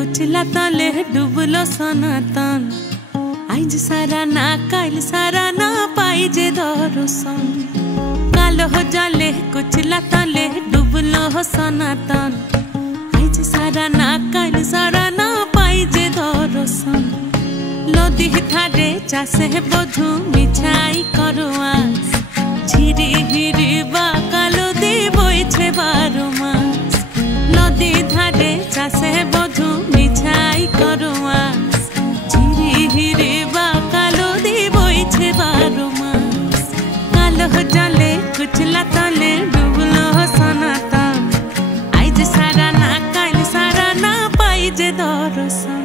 कुचला तले डुबलो सनातन आज सारा ना काल सारा ना पाइजे दर्शन कालो हो जाले कुचला तले डुबलो सनातन आज सारा ना काल सारा ना पाइजे दर्शन लदी थारे चासे बधु मिछाई करो आस झिरी हिरी बा कालो दी बोइछे 12 मास लदी धारे चासे बधु मिछाई करो आस झिरी हिरी बा कालो दी बोइछे 12 मास कालो जाले कुचला तले डुबलो सनातन आज सारा ना काल सारा ना पाइजे दर्शन।